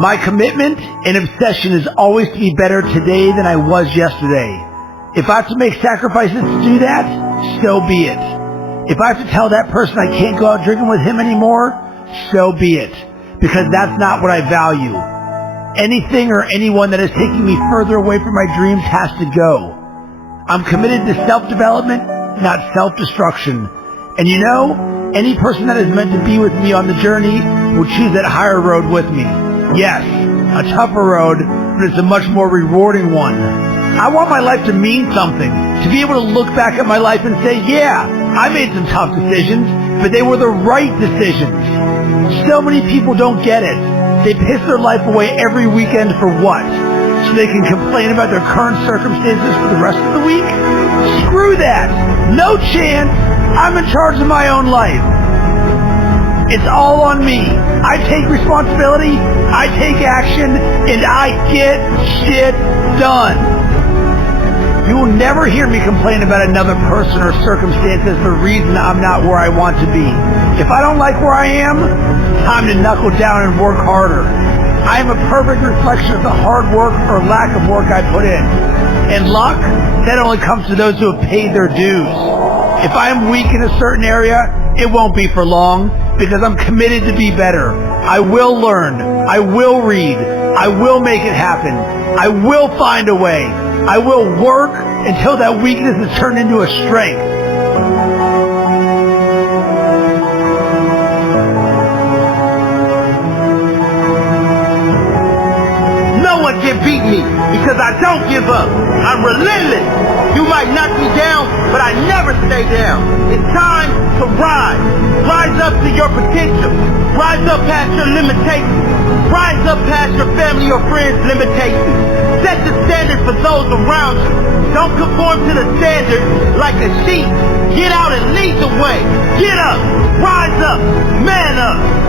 My commitment and obsession is always to be better today than I was yesterday. If I have to make sacrifices to do that, so be it. If I have to tell that person I can't go out drinking with him anymore, so be it. Because that's not what I value. Anything or anyone that is taking me further away from my dreams has to go. I'm committed to self-development, not self-destruction. And you know, any person that is meant to be with me on the journey will choose that higher road with me. Yes, a tougher road, but it's a much more rewarding one. I want my life to mean something, to be able to look back at my life and say, yeah, I made some tough decisions, but they were the right decisions. So many people don't get it. They piss their life away every weekend for what? So they can complain about their current circumstances for the rest of the week? Screw that! No chance! I'm in charge of my own life. It's all on me. I take responsibility, I take action, and I get shit done. You will never hear me complain about another person or circumstance as the reason I'm not where I want to be. If I don't like where I am, time to knuckle down and work harder. I am a perfect reflection of the hard work or lack of work I put in. And luck, that only comes to those who have paid their dues. If I am weak in a certain area, it won't be for long because I'm committed to be better. I will learn. I will read. I will make it happen. I will find a way. I will work until that weakness is turned into a strength. No one can beat me because I don't give up. I'm relentless. You might knock me down, but I never stay down. It's time to rise. Rise up to your potential. Rise up past your limitations. Rise up past your family or friends' limitations. Set the standard for those around you. Don't conform to the standard like a sheep. Get out and lead the way. Get up. Rise up. Man up.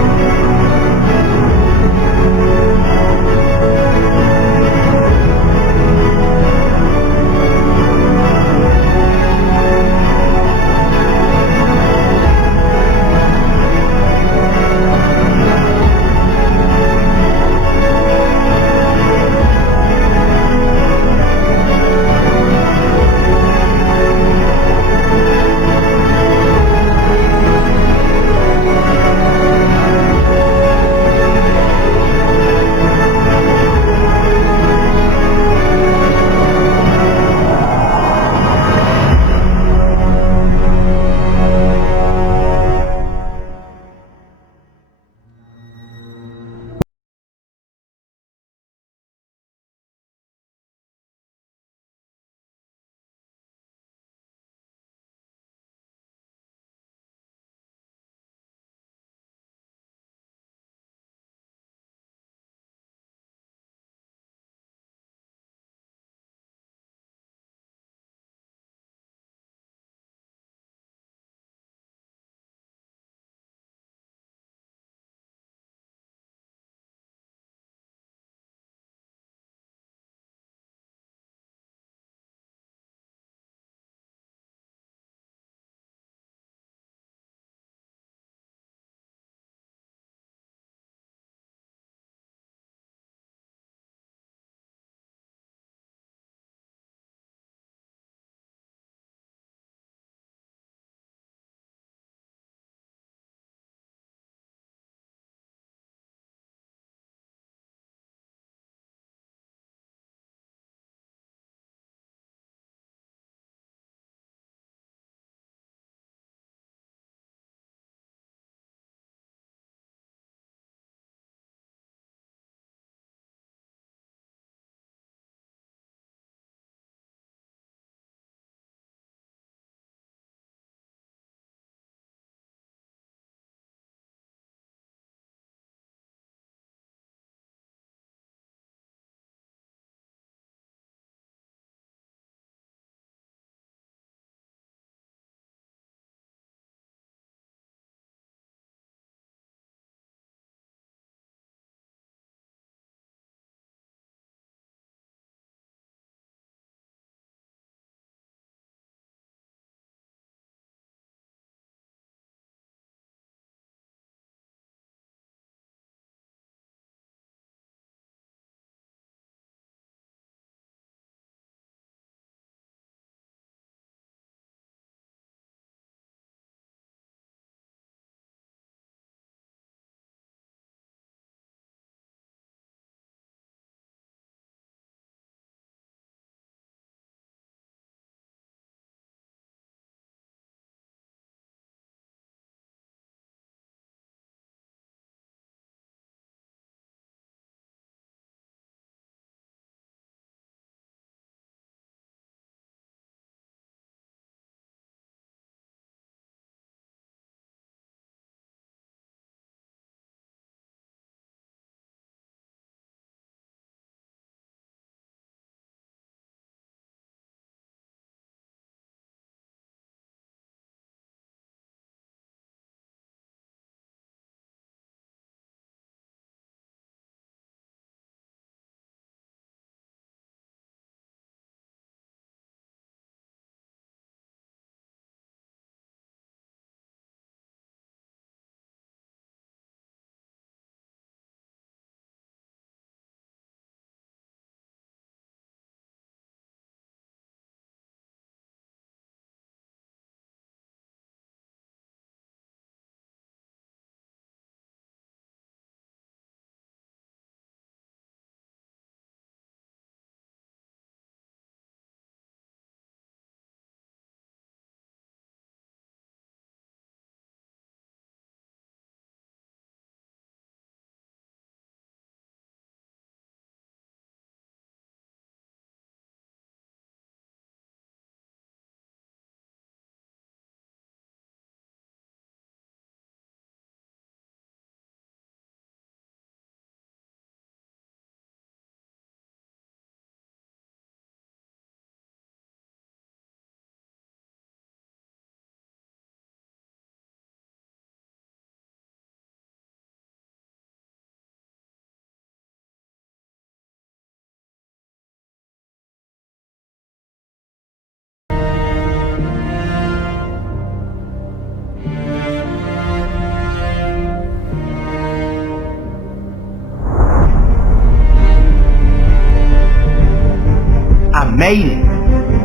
made it.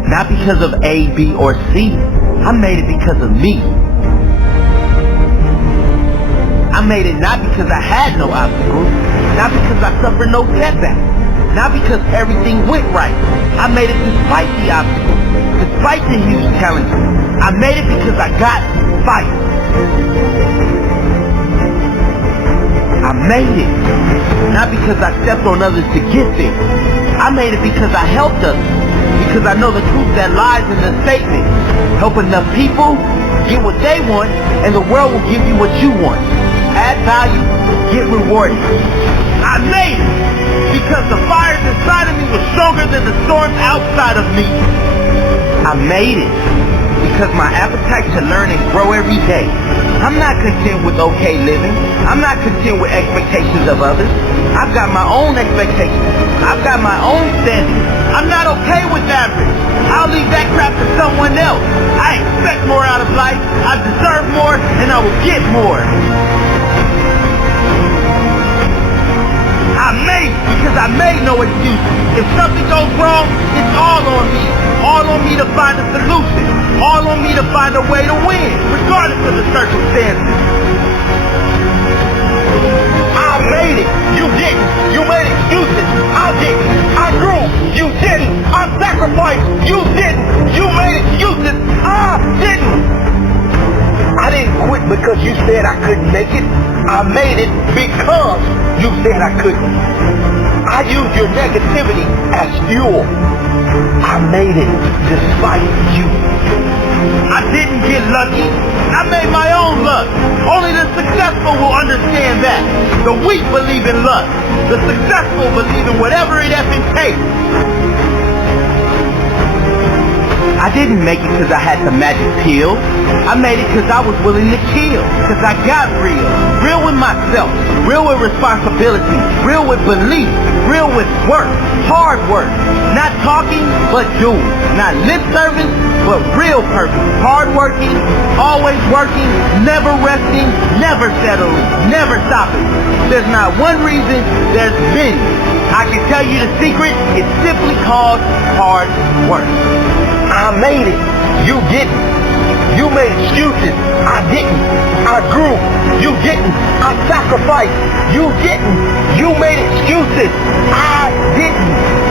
Not because of A, B, or C. I made it because of me. I made it not because I had no obstacles, not because I suffered no setbacks, not because everything went right. I made it despite the obstacles, despite the huge challenges. I made it because I got fired. I made it not because I stepped on others to get there. I made it because I helped others, because I know the truth that lies in the statement. Help enough people get what they want, and the world will give you what you want. Add value, get rewarded. I made it because the fires inside of me were stronger than the storms outside of me. I made it because my appetite to learn and grow every day. I'm not content with okay living. I'm not content with expectations of others. I've got my own expectations. I've got my own standards. I'm not okay with average. I'll leave that crap to someone else. I expect more out of life. I deserve more, and I will get more. I made it because I made no excuse. If something goes wrong, it's all on me. All on me to find a solution. All on me to find a way to win, regardless of the circumstances. I made it. You didn't. You made excuses. I didn't. I grew. You didn't. I sacrificed. You didn't. You made excuses. I didn't. I didn't quit because you said I couldn't make it. I made it because you said I couldn't. I used your negativity as fuel. I made it despite you. I didn't get lucky. I made my own luck. Only the successful will understand that. The weak believe in luck. The successful believe in whatever it effing takes. I didn't make it because I had the magic pill. I made it because I was willing to kill. Because I got real. Real with myself. Real with responsibility. Real with belief. Real with work. Hard work. Not talking, but doing. Not lip service, but real purpose. Hard working, always working, never resting, never settling, never stopping. There's not one reason, there's many. I can tell you the secret, it's simply called hard work. I made it. You didn't. You made excuses. I didn't. I grew. You didn't. I sacrificed. You didn't. You made excuses. I didn't.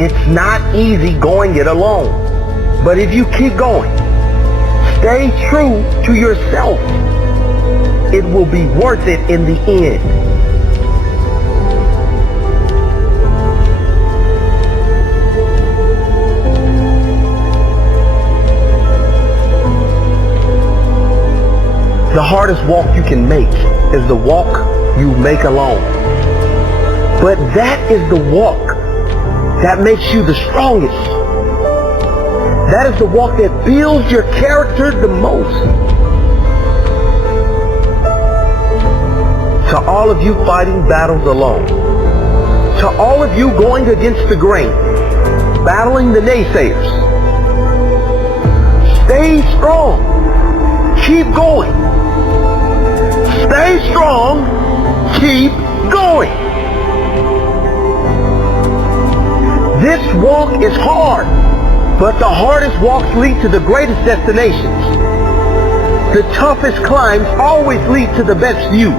It's not easy going it alone. But if you keep going, stay true to yourself, it will be worth it in the end. The hardest walk you can make is the walk you make alone. But that is the walk that makes you the strongest. That is the walk that builds your character the most. To all of you fighting battles alone, to all of you going against the grain, battling the naysayers, stay strong. Keep going. Stay strong. Keep going. This walk is hard, but the hardest walks lead to the greatest destinations. The toughest climbs always lead to the best views.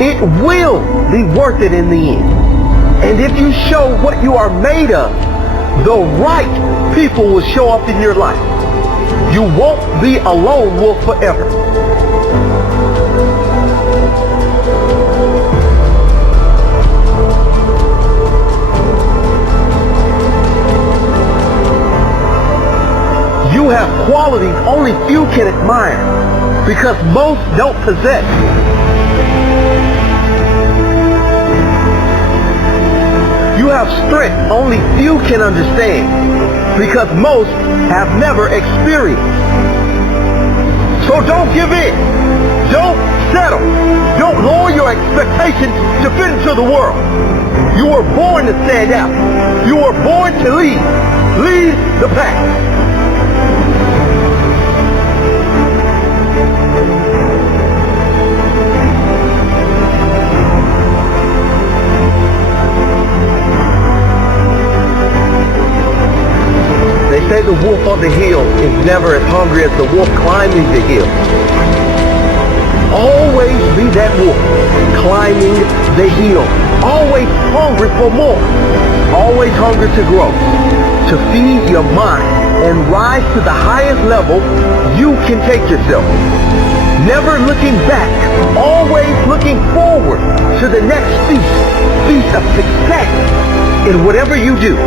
It will be worth it in the end. And if you show what you are made of, the right people will show up in your life. You won't be a lone wolf forever. You have qualities only few can admire because most don't possess. You have strength only few can understand because most have never experienced. So don't give in. Don't settle. Don't lower your expectations to fit into the world. You were born to stand out. You were born to lead. Lead the pack. They say the wolf on the hill is never as hungry as the wolf climbing the hill. Always be that wolf climbing the hill. Always hungry for more. Always hungry to grow. To feed your mind and rise to the highest level you can take yourself. Never looking back. Always looking forward to the next feast. Feast of success in whatever you do.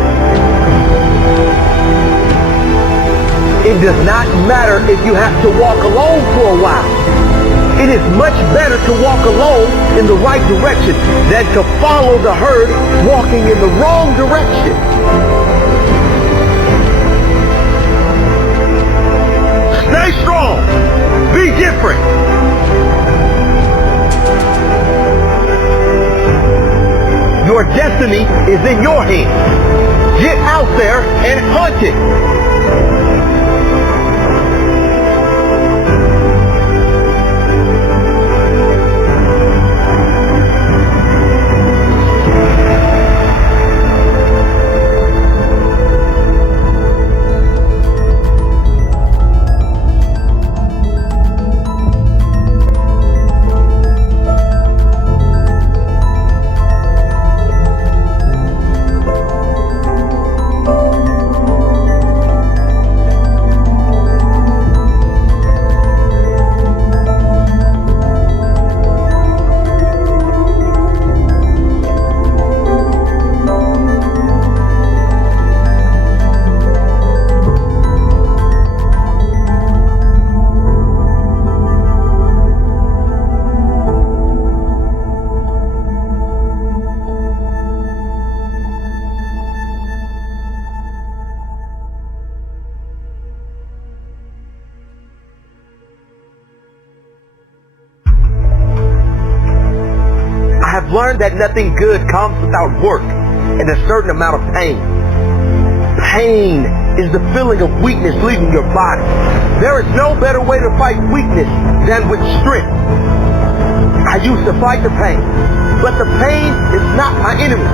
It does not matter if you have to walk alone for a while. It is much better to walk alone in the right direction than to follow the herd walking in the wrong direction. Stay strong. Be different. Your destiny is in your hands. Get out there and hunt it. I've learned that nothing good comes without work and a certain amount of pain. Pain is the feeling of weakness leaving your body. There is no better way to fight weakness than with strength. I used to fight the pain, but the pain is not my enemy.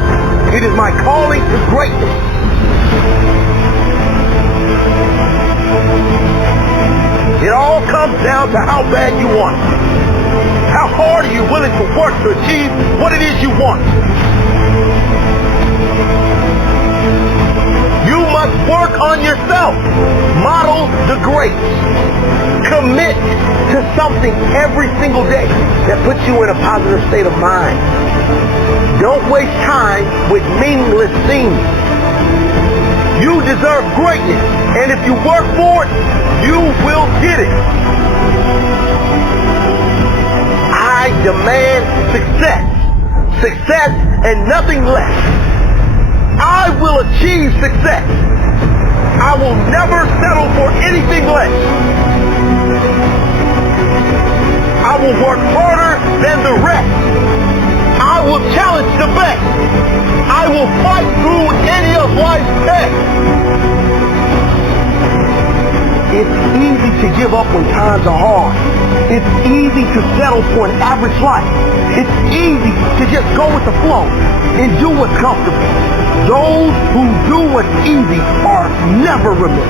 It is my calling to greatness. It all comes down to how bad you want it. How hard are you willing to work to achieve what it is you want? You must work on yourself. Model the greats. Commit to something every single day that puts you in a positive state of mind. Don't waste time with meaningless things. You deserve greatness, and if you work for it, you will get it. I demand success. Success and nothing less. I will achieve success. I will never settle for anything less. I will work harder than the rest. I will challenge the best. I will fight through any of life's tests. It's easy to give up when times are hard. It's easy to settle for an average life. It's easy to just go with the flow and do what's comfortable. Those who do what's easy are never remembered.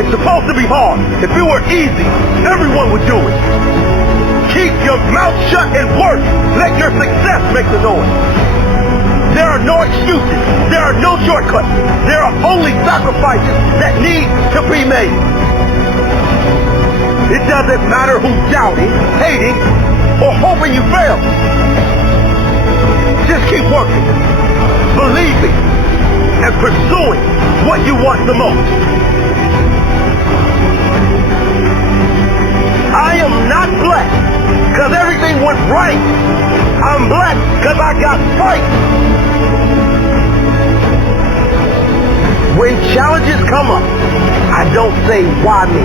It's supposed to be hard. If it were easy, everyone would do it. Keep your mouth shut and work. Let your success make the noise. There are no excuses. There are no shortcuts. There are only sacrifices that need to be made. It doesn't matter who's doubting, hating, or hoping you fail. Just keep working, believing, and pursuing what you want the most. I am not blessed because everything went right. I'm blessed because I got fight. When challenges come up, I don't say, why me?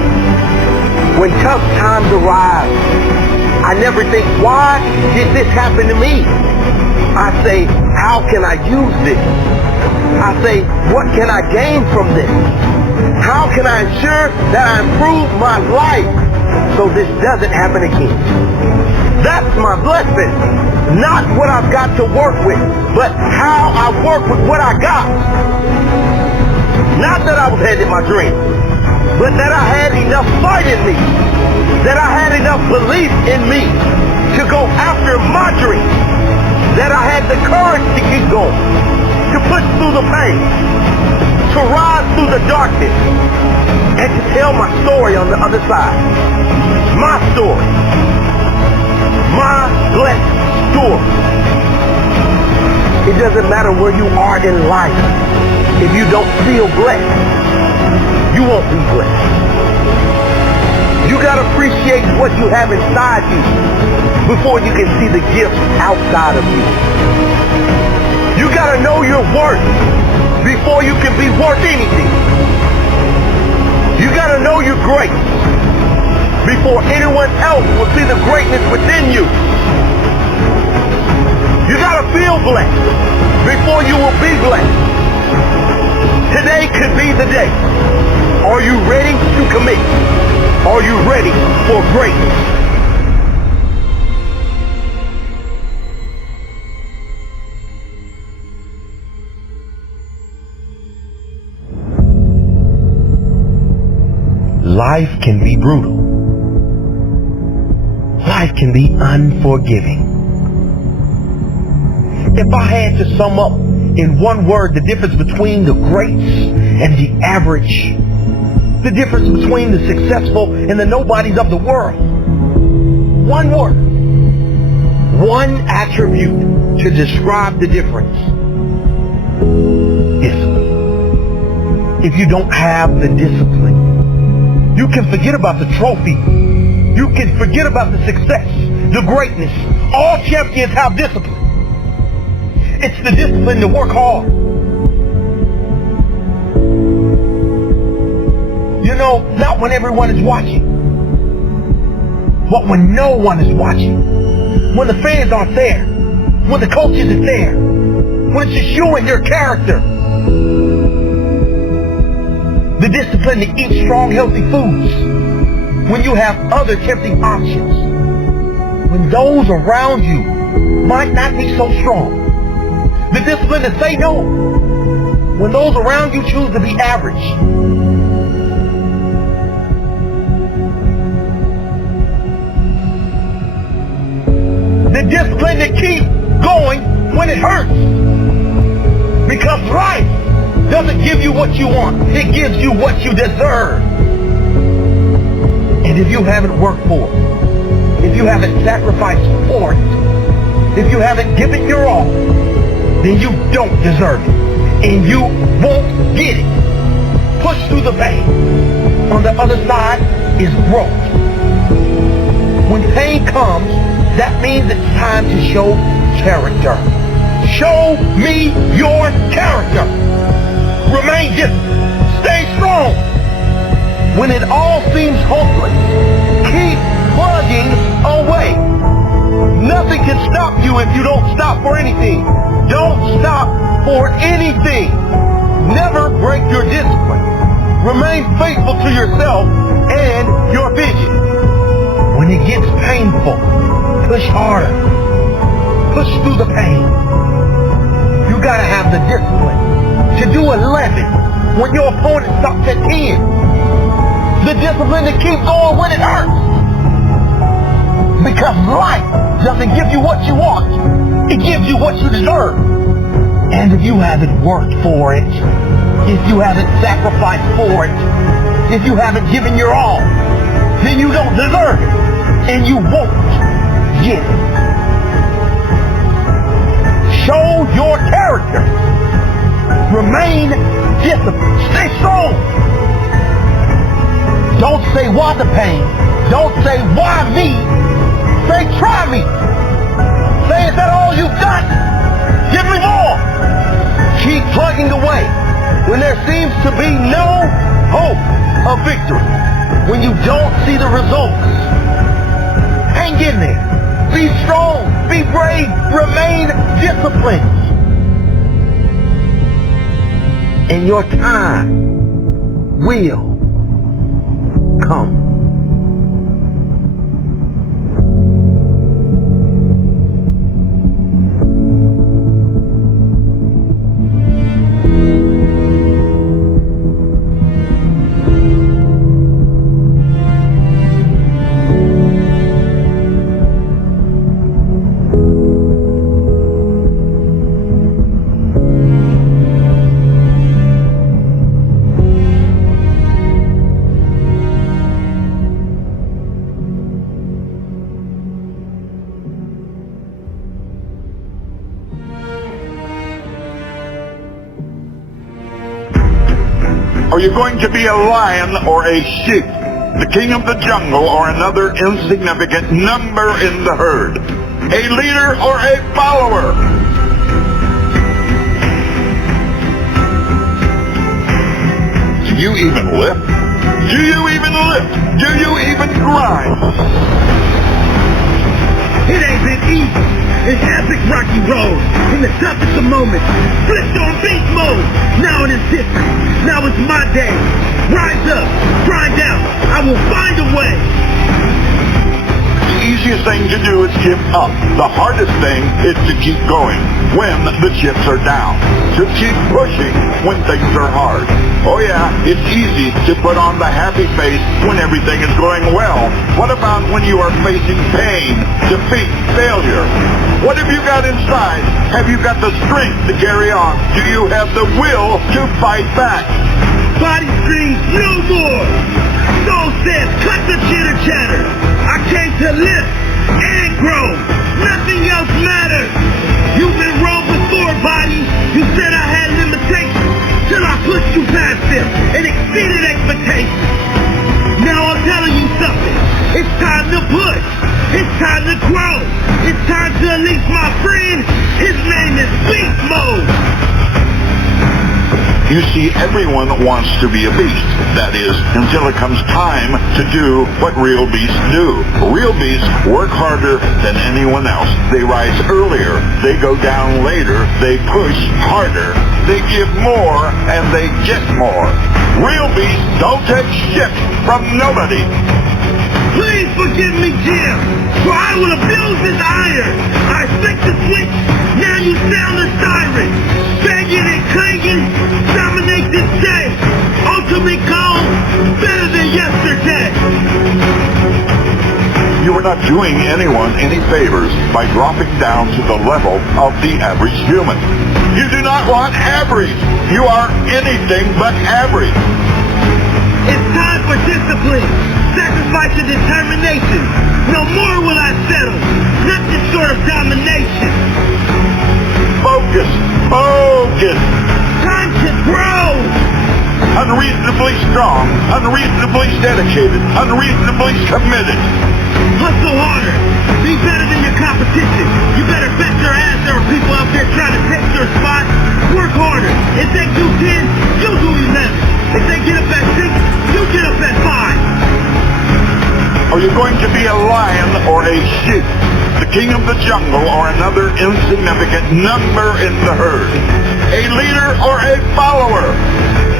When tough times arrive, I never think, why did this happen to me? I say, how can I use this? I say, what can I gain from this? How can I ensure that I improve my life so this doesn't happen again? That's my blessing. Not what I've got to work with, but how I work with what I got. Not that I was headed my dream, but that I had enough fight in me, that I had enough belief in me to go after my dream, that I had the courage to keep going, to push through the pain, to rise through the darkness, and to tell my story on the other side. My story. My blessed story. It doesn't matter where you are in life. If you don't feel blessed, you won't be blessed. You gotta appreciate what you have inside you before you can see the gifts outside of you. You gotta know your worth before you can be worth anything. You gotta know your grace before anyone else will see the greatness within you. You gotta feel blessed before you will be blessed. Today could be the day. Are you ready to commit? Are you ready for greatness? Life can be brutal. Life can be unforgiving. If I had to sum up in one word the difference between the greats and the average, the difference between the successful and the nobodies of the world, one word, one attribute to describe the difference: discipline. If you don't have the discipline, you can forget about the trophy. You can forget about the success, the greatness. All champions have discipline. It's the discipline to work hard. You know, not when everyone is watching, but when no one is watching. When the fans aren't there. When the coach isn't there. When it's just you and your character. The discipline to eat strong, healthy foods when you have other tempting options. When those around you might not be so strong. The discipline to say no when those around you choose to be average. The discipline to keep going when it hurts. Because life doesn't give you what you want. It gives you what you deserve. And if you haven't worked for it, if you haven't sacrificed for it, if you haven't given your all, then you don't deserve it. And you won't get it. Push through the pain. On the other side is growth. When pain comes, that means it's time to show character. Show me your character. Remain disciplined. Stay strong. When it all seems hopeless, keep plugging away. Nothing can stop you if you don't stop for anything. Don't stop for anything. Never break your discipline. Remain faithful to yourself and your vision. When it gets painful, push harder. Push through the pain. You gotta have the discipline to do 11 when your opponent stops at 10. The discipline to keep going when it hurts. Because life doesn't give you what you want. It gives you what you deserve. And if you haven't worked for it, if you haven't sacrificed for it, if you haven't given your all, then you don't deserve it. And you won't get it. Show your character. Remain disciplined. Stay strong. Don't say why the pain. Don't say why me. Say try me. Say is that all you got? Give me more. Keep plugging away when there seems to be no hope of victory. When you don't see the results. Hang in there. Be strong. Be brave. Remain disciplined. And your time will come. Are you going to be a lion or a sheep? The king of the jungle or another insignificant number in the herd? A leader or a follower? Do you even lift? Do you even lift? Do you even grind? It ain't been easy. It's epic rocky road. In the toughest of moments. Flipped on beast mode. Now it is different. Now it's my day. Rise up. Grind out. I will find a way. The easiest thing to do is give up. The hardest thing is to keep going when the chips are down. To keep pushing when things are hard. Oh yeah, it's easy to put on the happy face when everything is going well. What about when you are facing pain, defeat, failure? What have you got inside? Have you got the strength to carry on? Do you have the will to fight back? Body screams no more. Soul says cut the chitter chatter. I came to live and grow. Nothing else matters. You've been wrong before, body. You said I had limitations till I pushed you past them and exceeded expectations. Now I'm telling you something. It's time to push. It's time to grow. It's time to unleash my friend. His name is Beast Mode. You see, everyone wants to be a beast. That is, until it comes time to do what real beasts do. Real beasts work harder than anyone else. They rise earlier. They go down later. They push harder. They give more, and they get more. Real beasts don't take shit from nobody. Please forgive me, Jim, for I will abuse this iron. I flicked the switch, now you sound a siren. Banging and clanging, dominate this day. Ultimate goal, better than yesterday. You are not doing anyone any favors by dropping down to the level of the average human. You do not want average. You are anything but average. It's time for discipline, sacrifice and determination. No more will I settle, nothing short of domination. Focus, focus. Time to grow. Unreasonably strong, unreasonably dedicated, unreasonably committed. Hustle harder. Be better than your competition. You better bet your ass there are people out there trying to take your spot. Work harder. If they do 10, you do 11. If they get up at 6, you get up at 5. Are you going to be a lion or a sheep? The king of the jungle or another insignificant number in the herd? A leader or a follower?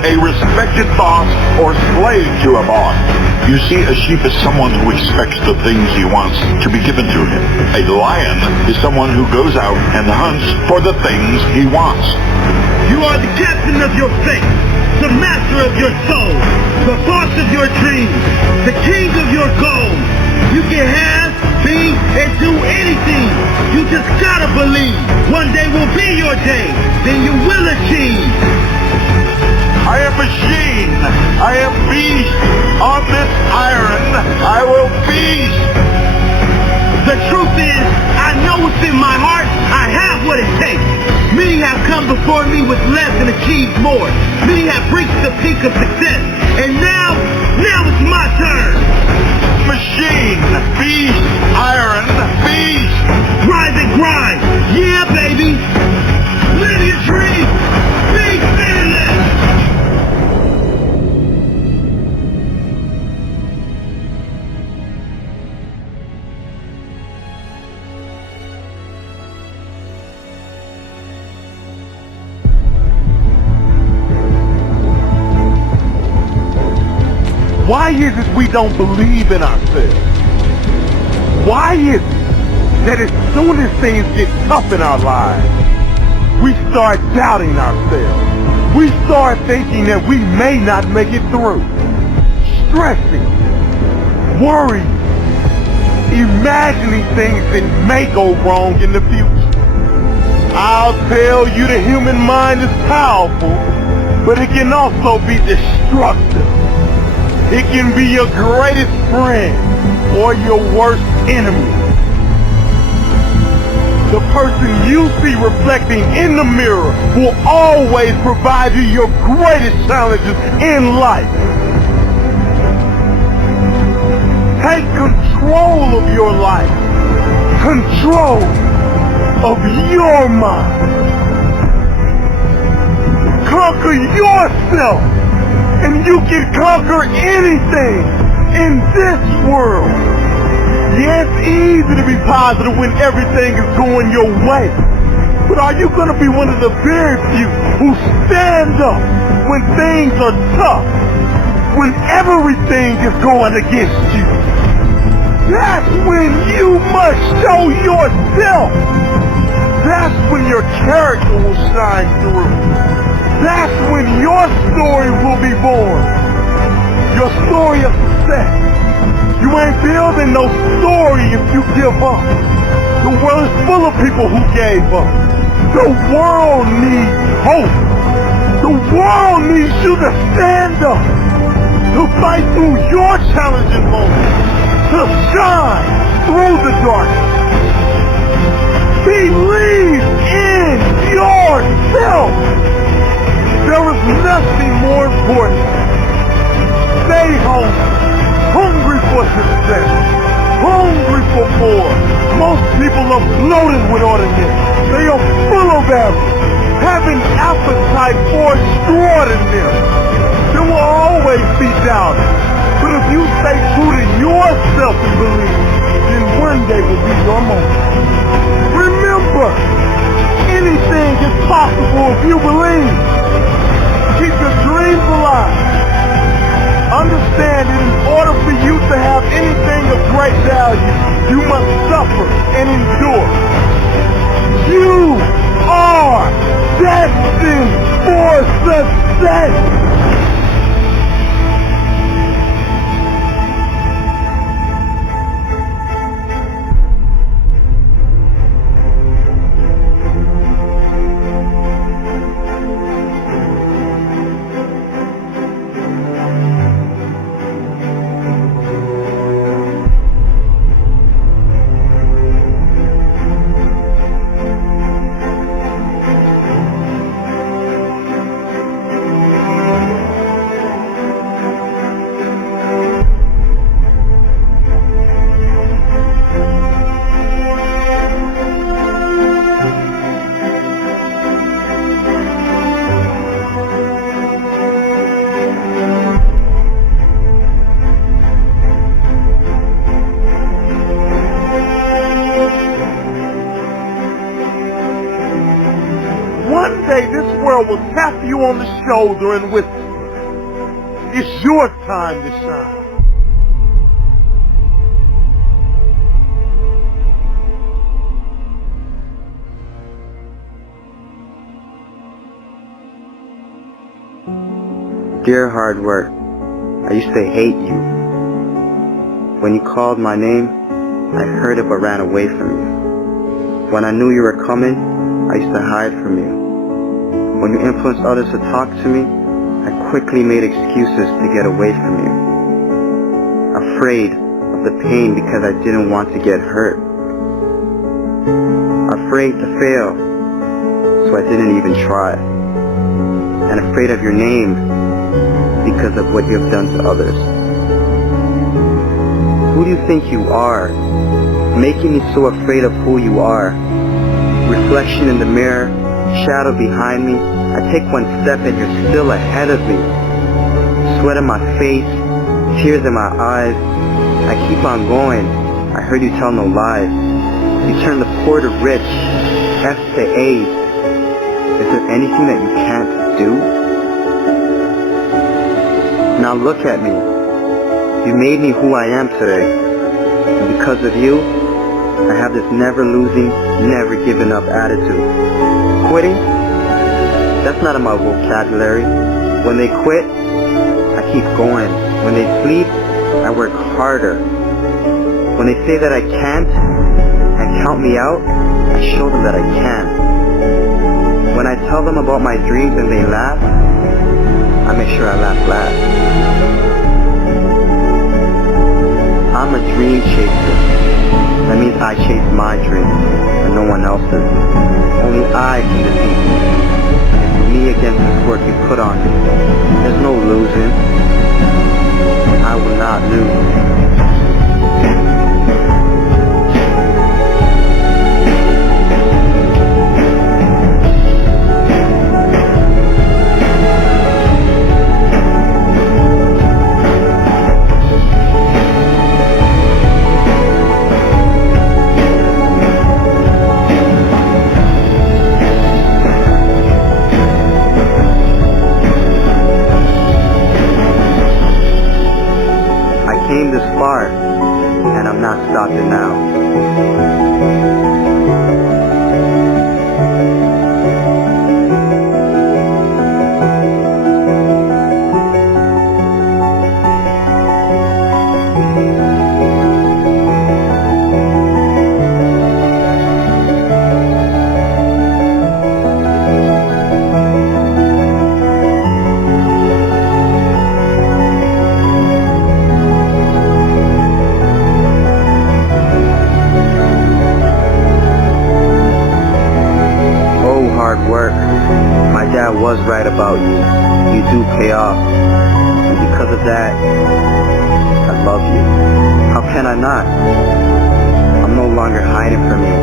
A respected boss or slave to a boss? You see, a sheep is someone who expects the things he wants to be given to him. A lion is someone who goes out and hunts for the things he wants. You are the captain of your fate, the master of your soul, the boss of your dreams, the king of your goals. You can have, be, and do anything. You just gotta believe. One day will be your day. Then you will achieve. I am machine. I am beast. On this iron, I will feast. The truth is, I know what's in my heart. I have what it takes. Many have come before me with less and achieved more. Many have reached the peak of success. And now it's my turn. Machine, beast, iron, beast. Rise and grind. Yeah, baby. Live your dream. Be fearless. Why is it we don't believe in ourselves? Why is it that as soon as things get tough in our lives, we start doubting ourselves? We start thinking that we may not make it through. Stressing, worrying, imagining things that may go wrong in the future. I'll tell you, the human mind is powerful, but it can also be destructive. It can be your greatest friend or your worst enemy. The person you see reflecting in the mirror will always provide you your greatest challenges in life. Take control of your life. Control of your mind. Conquer yourself, and you can conquer anything in this world. Yeah, it's easy to be positive when everything is going your way. But are you going to be one of the very few who stand up when things are tough, when everything is going against you? That's when you must show yourself. That's when your character will shine through. That's when your story will be born. Your story of success. You ain't building no story if you give up. The world is full of people who gave up. The world needs hope. The world needs you to stand up, to fight through your challenging moments, to shine through the darkness. Believe in yourself. There is nothing more important. Stay hungry for success, hungry for more. Most people are bloated with ordinary. They are full of average, have an appetite for extraordinary. There will always be doubt. But if you stay true to yourself and believe, then one day will be your moment. Remember, anything is possible if you believe. Keep your dreams alive. Understand that in order for you to have anything of great value, you must suffer and endure. You are destined for success. One day this world will tap you on the shoulder and whisper, it's your time to shine. Dear hard work, I used to hate you. When you called my name, I heard it but ran away from you. When I knew you were coming, I used to hide from you. When you influenced others to talk to me, I quickly made excuses to get away from you. Afraid of the pain because I didn't want to get hurt. Afraid to fail, so I didn't even try. And afraid of your name because of what you have done to others. Who do you think you are? Making me so afraid of who you are. Reflection in the mirror, shadow behind me. I take one step and you're still ahead of me. Sweat on my face, tears in my eyes. I keep on going. I heard you tell no lies. You turn the poor to rich, F to A. Is there anything that you can't do? Now look at me. You made me who I am today. And because of you, I have this never losing, never giving up attitude. Quitting? That's not in my vocabulary. When they quit, I keep going. When they sleep, I work harder. When they say that I can't and count me out, I show them that I can. When I tell them about my dreams and they laugh, I make sure I laugh last. I'm a dream chaser. That means I chase my dreams and no one else's. Only I can defeat me. It's me against this work you put on me. There's no losing. I will not lose. Came this far, and I'm not stopping now. Hard work. My dad was right about you. You do pay off. And because of that, I love you. How can I not? I'm no longer hiding from you.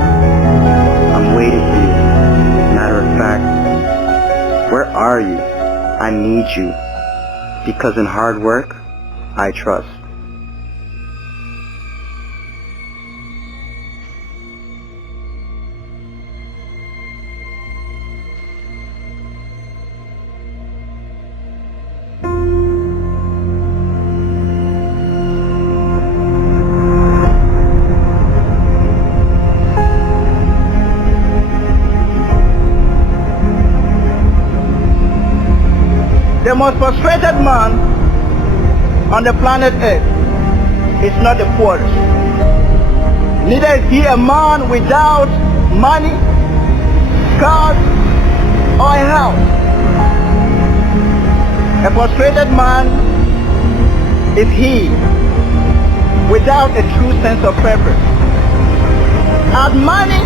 I'm waiting for you. Matter of fact, where are you? I need you. Because in hard work, I trust. The most frustrated man on the planet Earth is not the poorest. Neither is he a man without money, cars, or a house. A frustrated man is he without a true sense of purpose. Had money,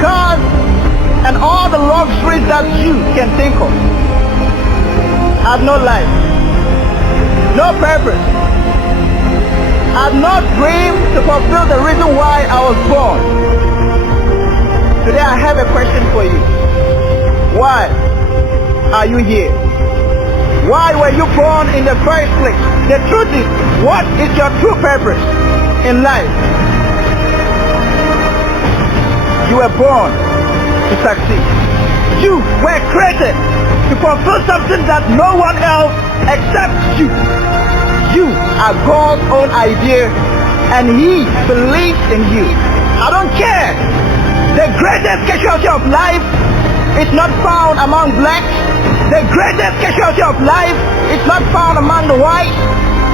cars, and all the luxuries that you can think of, had no life, no purpose, had no dream to fulfill the reason why I was born. Today I have a question for you. Why are you here? Why were you born in the first place? The truth is, what is your true purpose in life? You were born to succeed. You were created to fulfill something that no one else except you. You are God's own idea and He believes in you. I don't care. The greatest casualty of life is not found among blacks. The greatest casualty of life is not found among the whites,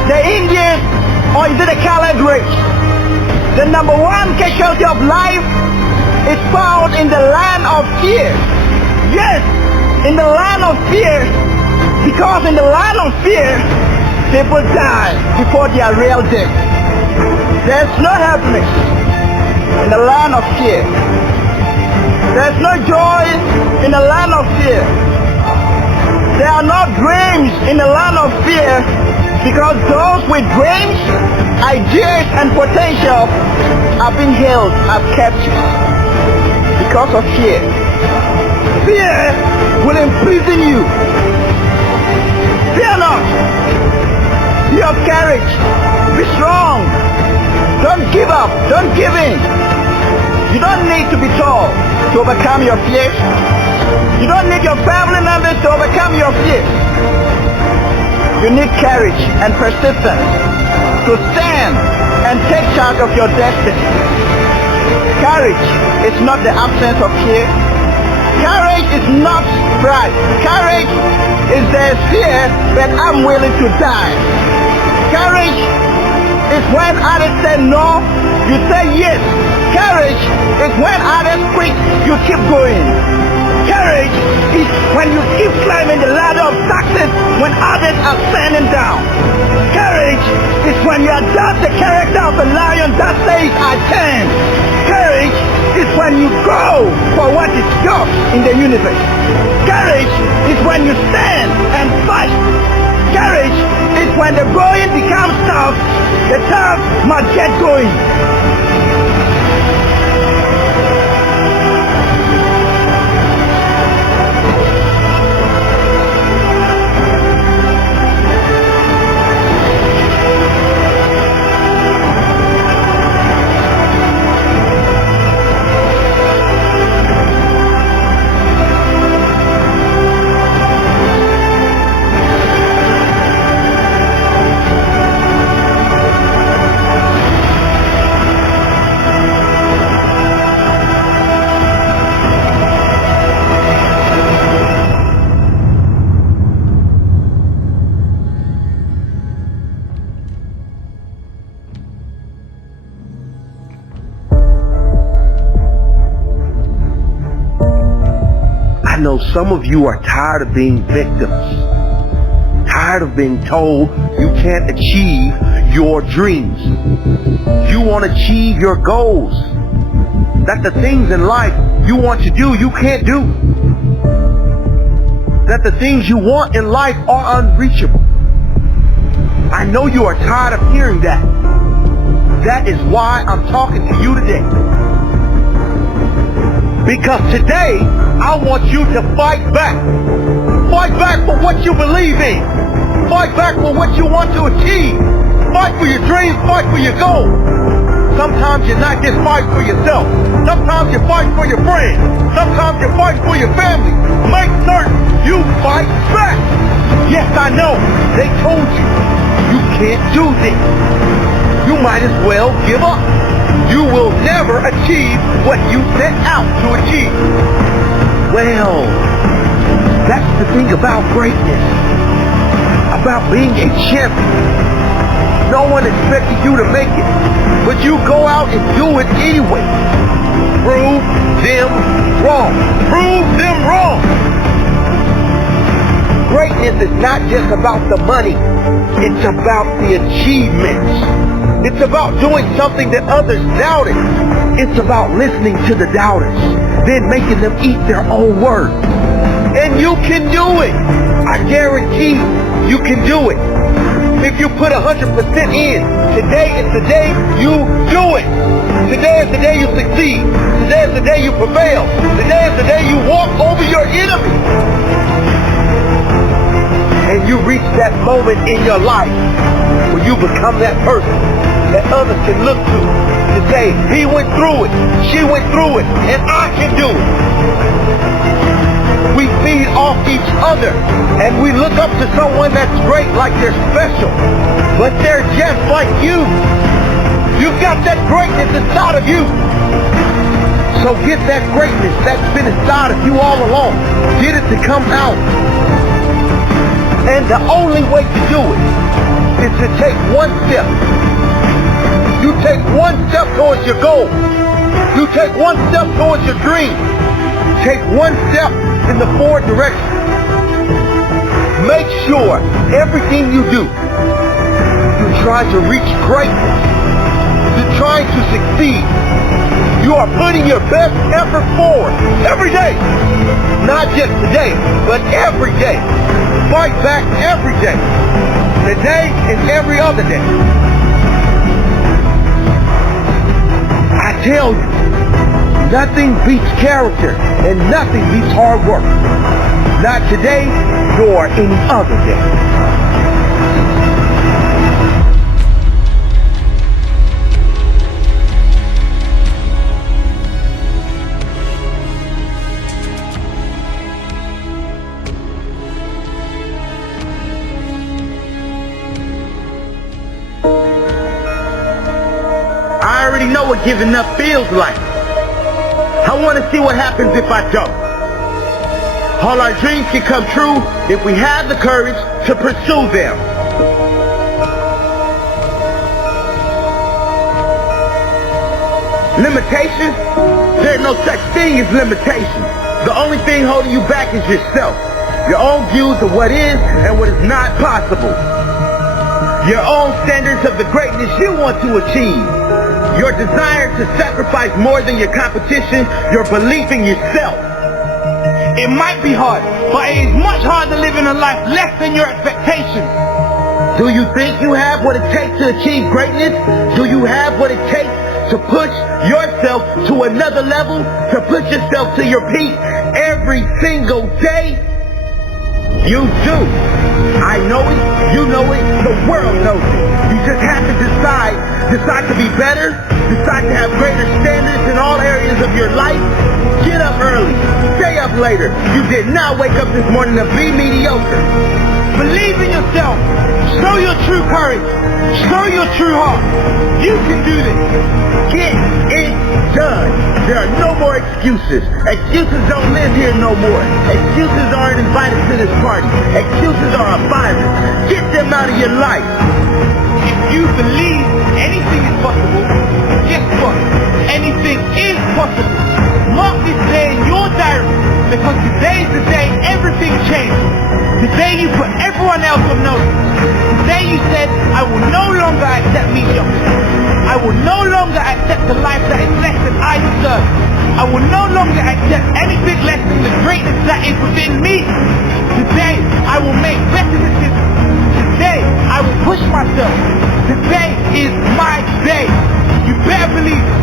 the Indians, or is it the colored race? The number one casualty of life is found in the land of fear. Yes, in the land of fear, because in the land of fear, people die before their real death. There's no happiness in the land of fear. There's no joy in the land of fear. There are no dreams in the land of fear, because those with dreams, ideas, and potential are being held as captives because of fear. Fear will imprison you. Fear not. Be of courage. Be strong. Don't give up. Don't give in. You don't need to be tall to overcome your fears. You don't need your family members to overcome your fears. You need courage and persistence to stand and take charge of your destiny. Courage is not the absence of fear. Courage is not pride. Courage is there's fear, but I'm willing to die. Courage is when others say no, you say yes. Courage is when others quit, you keep going. Courage is when you keep climbing the ladder of success when others are standing down. Courage is when you adopt the character of a lion that says, I can. Courage is when you go for what is yours in the universe. Courage is when you stand and fight. Courage is when the going becomes tough, the tough must get going. I know some of you are tired of being victims, tired of being told you can't achieve your dreams. You want to achieve your goals, that the things in life you want to do, you can't do, that the things you want in life are unreachable. I know you are tired of hearing that. That is why I'm talking to you today. Because today, I want you to fight back. Fight back for what you believe in. Fight back for what you want to achieve. Fight for your dreams, fight for your goals. Sometimes you're not just fighting for yourself. Sometimes you're fighting for your friends. Sometimes you're fighting for your family. Make certain you fight back. Yes, I know. They told you can't do this. You might as well give up. You will never achieve what you set out to achieve. Well, that's the thing about greatness, about being a champion. No one expected you to make it, but you go out and do it anyway. Prove them wrong. Prove them wrong. Greatness is not just about the money. It's about the achievements. It's about doing something that others doubted. It's about listening to the doubters, then making them eat their own words. And you can do it. I guarantee you can do it. If you put 100% in, today is the day you do it. Today is the day you succeed. Today is the day you prevail. Today is the day you walk over your enemy. And you reach that moment in your life where you become that person that others can look to say, he went through it, she went through it, and I can do it. We feed off each other, and we look up to someone that's great like they're special, but they're just like you. You've got that greatness inside of you. So get that greatness that's been inside of you all along. Get it to come out. And the only way to do it is to take one step. You take one step towards your goal. You take one step towards your dream. Take one step in the forward direction. Make sure everything you do, you try to reach greatness. You're trying to succeed. You are putting your best effort forward every day. Not just today, but every day. Fight back every day. Today and every other day. I tell you, nothing beats character and nothing beats hard work. Not today nor any other day. I already know what giving up feels like. I want to see what happens if I don't. All our dreams can come true if we have the courage to pursue them. Limitations? There's no such thing as limitations. The only thing holding you back is yourself. Your own views of what is and what is not possible. Your own standards of the greatness you want to achieve. Your desire to sacrifice more than your competition. Your belief in yourself. It might be hard, but it is much harder living a life less than your expectations. Do you think you have what it takes to achieve greatness? Do you have what it takes to push yourself to another level? To push yourself to your peak every single day? You do. I know it, you know it, the world knows it. You just have to decide to be better, decide to have greater standards in all areas of your life. Get up early, stay up later. You did not wake up this morning to be mediocre. Believe in yourself. Show your true courage. Show your true heart. You can do this. Get it done. There are no more excuses. Excuses don't live here no more. Excuses aren't invited to this party. Excuses are a virus. Get them out of your life. If you believe anything is possible, guess what? Anything is possible. Mark this day in your diary, because today is the day everything changed. Today you put everyone else on notice. Today you said, I will no longer accept mediocrity. I will no longer accept a life that is less than I deserve. I will no longer accept anything less than the greatness that is within me. Today I will make better decisions. Today I will push myself. Today is my day. You better believe it.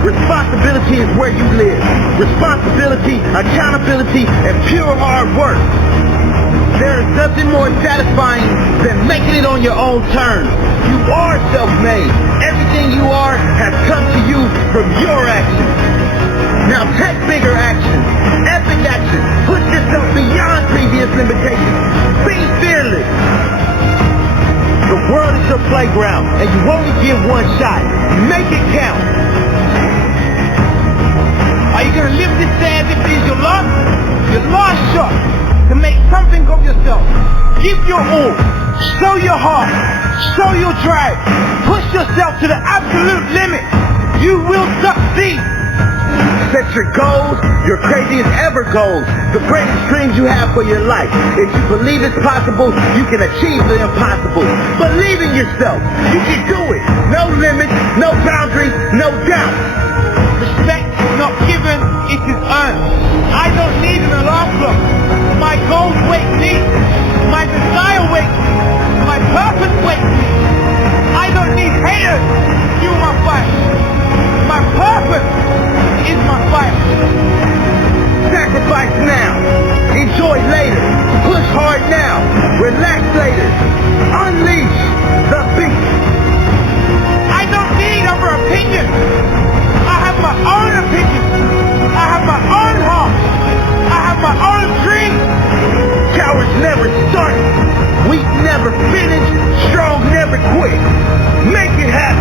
Responsibility is where you live. Responsibility, accountability, and pure hard work. There is nothing more satisfying than making it on your own terms. You are self-made. Everything you are has come to you from your actions. Now take bigger action, epic action. Push yourself beyond previous limitations. Be fearless. The world is your playground, and you only get one shot. Make it count. Are you going to live this day as if it is your last shot to make something of yourself? Give your all. Show your heart. Show your drive. Push yourself to the absolute limit. You will succeed. Set your goals, your craziest ever goals, the greatest dreams you have for your life. If you believe it's possible, you can achieve the impossible. Believe in yourself. You can do it. No limits, no boundaries, no doubt. Respect is not given, it is earned. I don't need an alarm clock. My goals wake me. My desire wakes me. My purpose wakes me. I don't need haters to fuel my fire. My purpose is my fire. Sacrifice now. Enjoy later. Push hard now. Relax later. Unleash the beast. I don't need other opinions. I have my own opinion. I have my own heart. I have my own dreams. Cowards never start. Weak never finish. Strong never quit. Make it happen.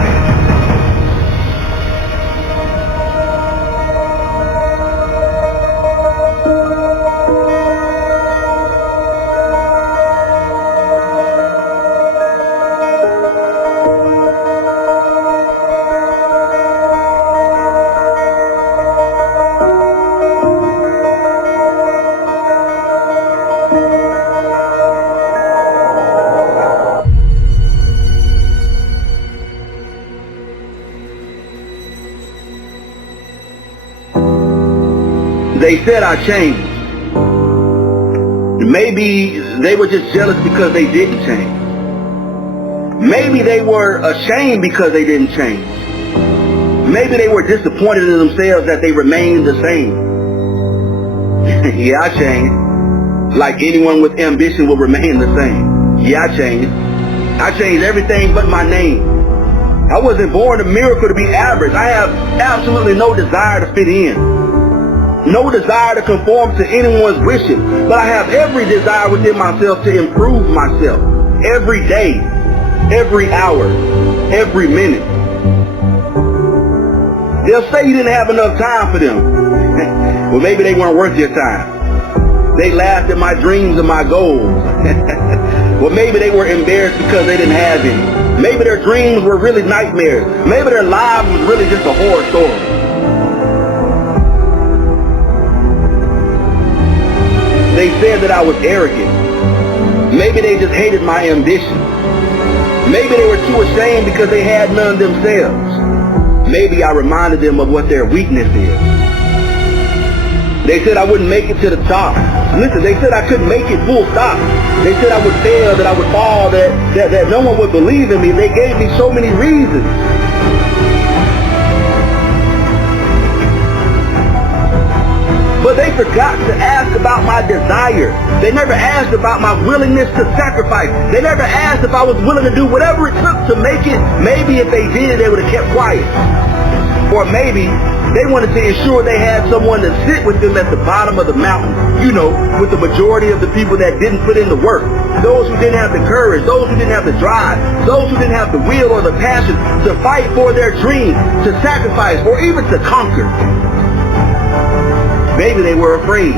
They said I changed. Maybe they were just jealous because they didn't change. Maybe they were ashamed because they didn't change. Maybe they were disappointed in themselves that they remained the same. Yeah, I changed. Like anyone with ambition will remain the same. Yeah, I changed. I changed everything but my name. I wasn't born a miracle to be average. I have absolutely no desire to fit in. No desire to conform to anyone's wishes, but I have every desire within myself to improve myself every day, every hour, every minute. They'll say you didn't have enough time for them. Well, maybe they weren't worth your time. They laughed at my dreams and my goals. Well, maybe they were embarrassed because they didn't have any. Maybe their dreams were really nightmares. Maybe their lives was really just a horror story. They said that I was arrogant. Maybe they just hated my ambition. Maybe they were too ashamed because they had none themselves. Maybe I reminded them of what their weakness is. They said I wouldn't make it to the top. Listen, they said I couldn't make it full stop. They said I would fail, that I would fall, that no one would believe in me. They gave me so many reasons. But they forgot to ask about my desire. They never asked about my willingness to sacrifice. They never asked if I was willing to do whatever it took to make it. Maybe if they did, they would have kept quiet. Or maybe they wanted to ensure they had someone to sit with them at the bottom of the mountain. You know, with the majority of the people that didn't put in the work. Those who didn't have the courage. Those who didn't have the drive. Those who didn't have the will or the passion to fight for their dream, to sacrifice, or even to conquer. Maybe they were afraid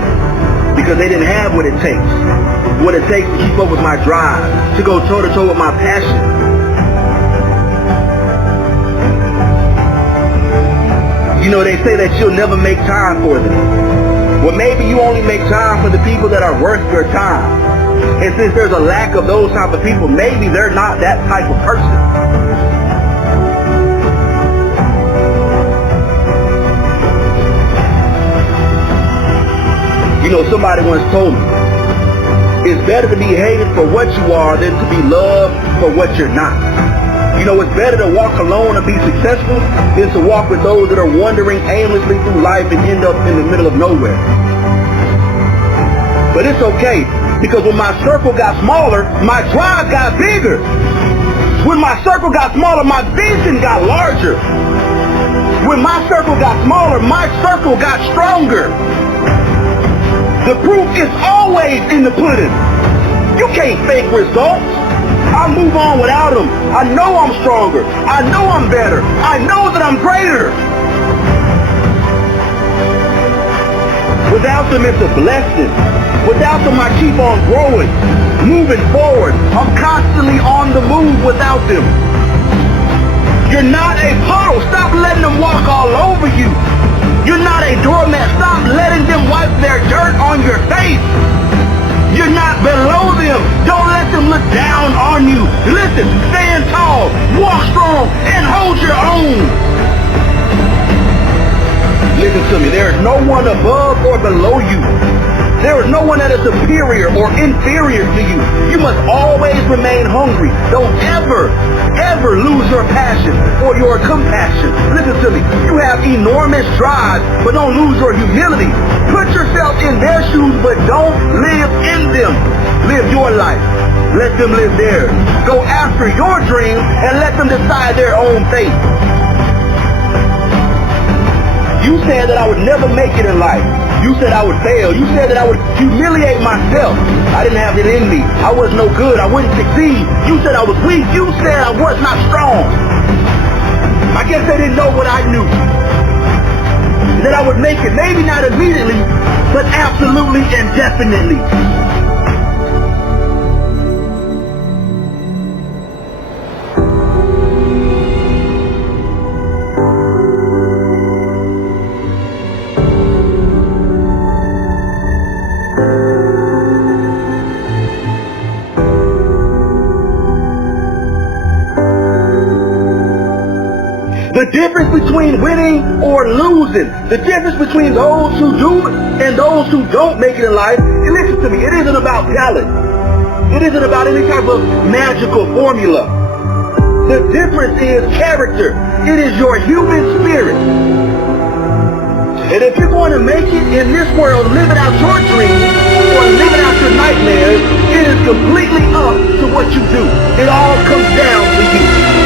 because they didn't have what it takes to keep up with my drive, to go toe-to-toe with my passion. You know, they say that you'll never make time for them. Well, maybe you only make time for the people that are worth your time. And since there's a lack of those type of people, maybe they're not that type of person. You know, somebody once told me, it's better to be hated for what you are than to be loved for what you're not. You know, it's better to walk alone and be successful than to walk with those that are wandering aimlessly through life and end up in the middle of nowhere. But it's okay, because when my circle got smaller, my drive got bigger. When my circle got smaller, my vision got larger. When my circle got smaller, my circle got stronger. The proof is always in the pudding. You can't fake results. I move on without them. I know I'm stronger. I know I'm better. I know that I'm greater. Without them, it's a blessing. Without them, I keep on growing, moving forward. I'm constantly on the move without them. You're not a puddle. Stop letting them walk all over you. You're not a doormat. Stop letting them wipe their dirt on your face. You're not below them. Don't let them look down on you. Listen, stand tall, walk strong, and hold your own. Listen to me. There is no one above or below you. There is no one that is superior or inferior to you. You must always remain hungry. Don't ever lose your passion or your compassion. Listen to me. You have enormous drive, but don't lose your humility. Put yourself in their shoes, but don't live in them. Live your life. Let them live theirs. Go after your dream and let them decide their own fate. You said that I would never make it in life. You said I would fail. You said that I would humiliate myself. I didn't have it in me. I was no good. I wouldn't succeed. You said I was weak. You said I was not strong. I guess they didn't know what I knew. That I would make it. Maybe not immediately, but absolutely and definitely. The difference between winning or losing, the difference between those who do and those who don't make it in life, and listen to me, it isn't about talent. It isn't about any type of magical formula. The difference is character. It is your human spirit. And if you're going to make it in this world, living out your dreams or living out your nightmares, it is completely up to what you do. It all comes down to you.